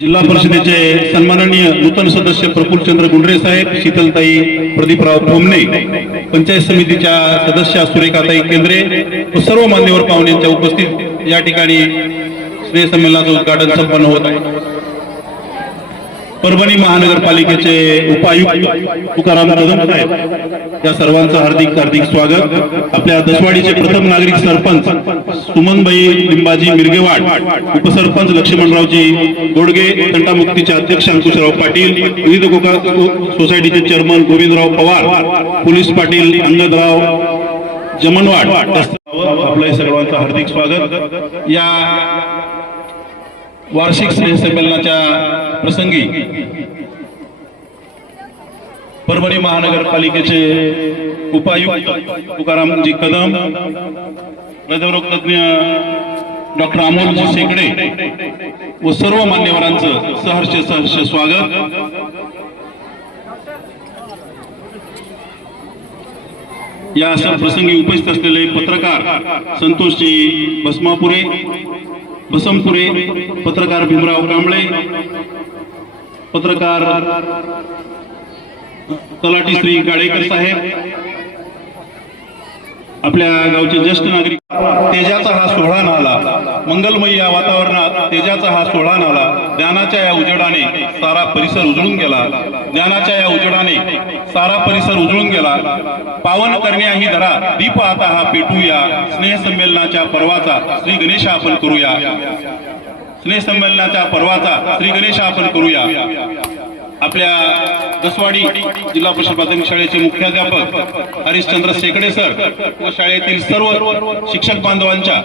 जिल्हा परिषदेचे सन्माननीय नूतन सदस्य प्रफुल्लचंद्र गुंडरे साहेब, शीतलताई प्रदीपराव फोमने, पंचायत समितीच्या सदस्य सुरेखाताई केंद्रे व सर्व मान्यवर पाहुण्यांच्या उपस्थित या ठिकाणी स्नेहसंमेलनाचं उद्घाटन संपन्न होत आहे। परभणी महानगरपालिकेचे उपायुक्त तुकाराम कदम साहेब या सर्वांचं हार्दिक हार्दिक स्वागत। आपल्या दसवाडीचे प्रथम नागरिक सरपंच सुमनबाई लिंबाजी मिरगेवाड, उपसरपंच लक्ष्मणरावजी गोडगे, तंटामुक्तीचे अध्यक्ष अंकुशराव पाटील, विविध सोसायटीचे चेअरमन गोविंदराव पवार, पोलीस पाटील अंगदराव जमनवाड, आपल्या सर्वांचं हार्दिक स्वागत। या वार्षिक स्नेहसंमेलनाच्या प्रसंगी परभणी महानगरपालिकेचे उपायुक्त तुकारामजी कदम, हृदयरोग तज्ञ डॉक्टर अमोलजी शेकडे व सर्व मान्यवरांचं सहर्ष स्वागत। या प्रसंगी उपस्थित असलेले पत्रकार संतोषजी बसमपुरे, पत्रकार भीमराव कांबळे, पत्रकार तलाठी श्री गाडेकर साहेब, आपल्या गावचे ज्येष्ठ नागरिक, तेजाचा हा सोहळा नाला, मंगलमयी या वातावरणात तेजाचा हा सोहळा नाला, ज्ञानाच्या या उजेडाने सारा परिसर उजळून गेला, ज्ञानाच्या या उजेडाने सारा परिसर उजळून गेला। पावन करण्या ही धरा दीप आता हा पेटूया, स्नेहसंमेलनाच्या पर्वाचा श्री गणेश आपण करूया, स्नेहसंमेलनाच्या पर्वाचा श्री गणेश आपण करूया। आपल्या दसवाडी जिल्हा परिषद प्राथमिक शाळेचे मुख्याध्यापक हरिश्चंद्र शेकडे सर व शाळेतील सर्व शिक्षक बांधवांच्या